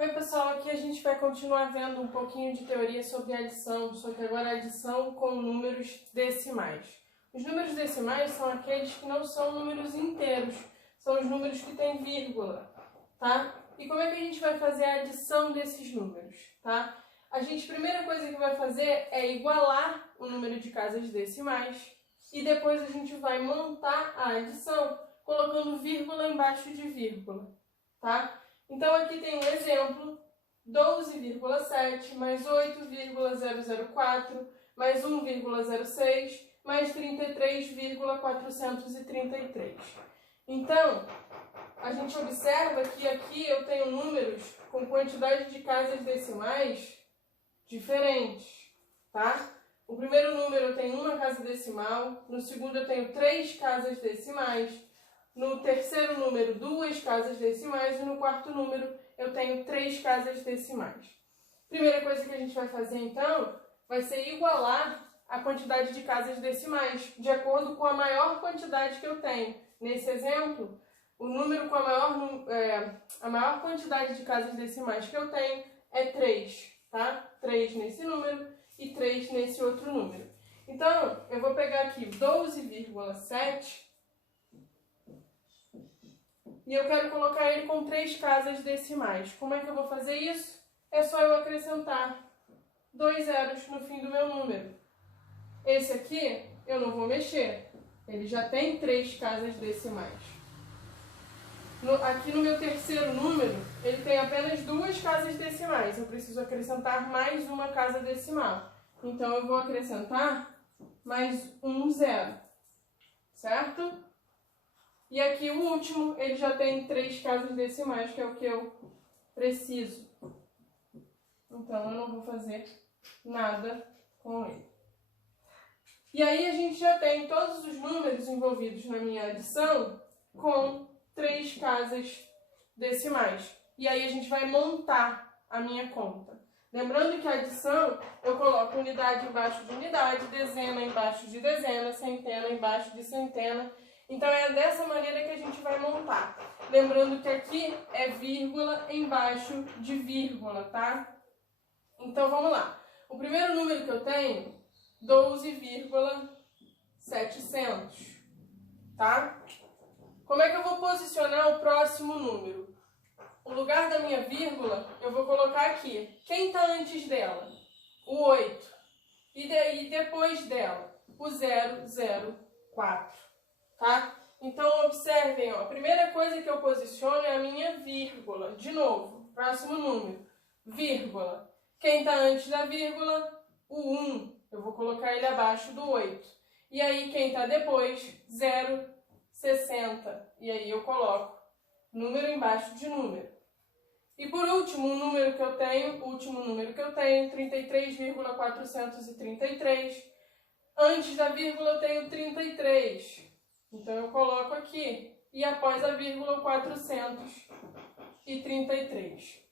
Oi pessoal, aqui a gente vai continuar vendo um pouquinho de teoria sobre adição, só que agora adição com números decimais. Os números decimais são aqueles que não são números inteiros, são os números que têm vírgula, tá? E como é que a gente vai fazer a adição desses números, tá? A primeira coisa que vai fazer é igualar o número de casas decimais e depois a gente vai montar a adição colocando vírgula embaixo de vírgula, tá? Então, aqui tem um exemplo, 12,7 mais 8,004 mais 1,06 mais 33,433. Então, a gente observa que aqui eu tenho números com quantidade de casas decimais diferentes, tá? O primeiro número tem uma casa decimal, no segundo eu tenho 3 casas decimais, no terceiro número, 2 casas decimais e no quarto número eu tenho 3 casas decimais. Primeira coisa que a gente vai fazer então vai ser igualar a quantidade de casas decimais de acordo com a maior quantidade que eu tenho. Nesse exemplo, o número com a maior quantidade de casas decimais que eu tenho é 3, tá? 3 nesse número e 3 nesse outro número. Então, eu vou pegar aqui 12,7 e eu quero colocar ele com 3 casas decimais. Como é que eu vou fazer isso? É só eu acrescentar 2 zeros no fim do meu número. Esse aqui eu não vou mexer, ele já tem 3 casas decimais. Aqui no meu terceiro número, ele tem apenas 2 casas decimais. Eu preciso acrescentar mais uma casa decimal. Então, eu vou acrescentar mais um zero, certo? E aqui o último, ele já tem 3 casas decimais, que é o que eu preciso. Então, eu não vou fazer nada com ele. E aí, a gente já tem todos os números envolvidos na minha adição com 3 casas decimais. E aí, a gente vai montar a minha conta. Lembrando que a adição, eu coloco unidade embaixo de unidade, dezena embaixo de dezena, centena embaixo de centena. Então, é dessa maneira que a gente vai montar. Lembrando que aqui é vírgula embaixo de vírgula, tá? Então, vamos lá. O primeiro número que eu tenho, 12,700, tá? Como é que eu vou posicionar o próximo número? O lugar da minha vírgula, eu vou colocar aqui. Quem está antes dela? O 8. E daí, depois dela, o 004. Tá? Então, observem, ó, a primeira coisa que eu posiciono é a minha vírgula. De novo, próximo número, vírgula. Quem está antes da vírgula? O 1. Eu vou colocar ele abaixo do 8. E aí, quem está depois? 0,60. E aí, eu coloco número embaixo de número. E por último, o último número que eu tenho, 33,433. Antes da vírgula, eu tenho 33. Então, eu coloco aqui, e após a vírgula, 433.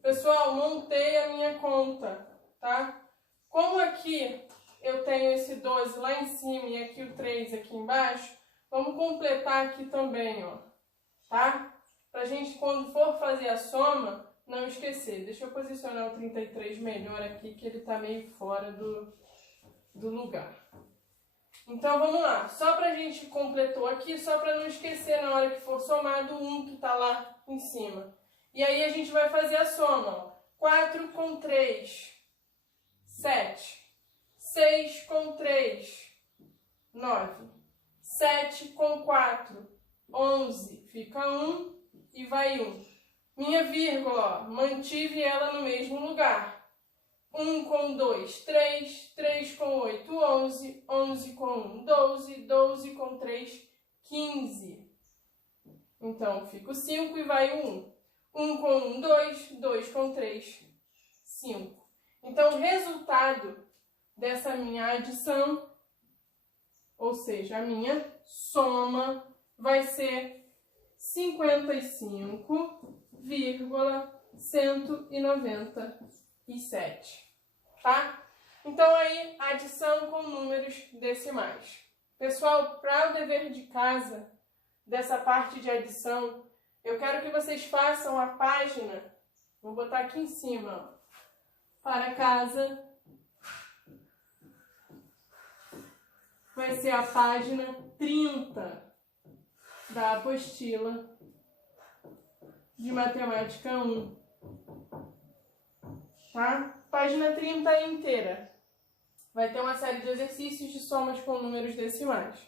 Pessoal, montei a minha conta, tá? Como aqui eu tenho esse 12 lá em cima e aqui o 3 aqui embaixo, vamos completar aqui também, ó, tá? Pra gente, quando for fazer a soma, não esquecer. Deixa eu posicionar o 33 melhor aqui, que ele tá meio fora do lugar. Então, vamos lá. Só para a gente completou aqui, só para não esquecer na hora que for somado o 1 que está lá em cima. E aí, a gente vai fazer a soma. Ó. 4 com 3, 7. 6 com 3, 9. 7 com 4, 11. Fica 1 e vai 1. Minha vírgula, ó, mantive ela no mesmo lugar. 1 com 2, 3, 3 com 8, 11, 11 com 1, 12, 12 com 3, 15. Então, fica o 5 e vai o 1. 1 com 1, 2, 2 com 3, 5. Então, o resultado dessa minha adição, ou seja, a minha soma, vai ser 55,197. Tá? Então, aí, adição com números decimais. Pessoal, para o dever de casa dessa parte de adição, eu quero que vocês façam a página Vou botar aqui em cima, ó. Para casa. Vai ser a página 30 da apostila de Matemática 1. Tá? Página 30 inteira. Vai ter uma série de exercícios de somas com números decimais.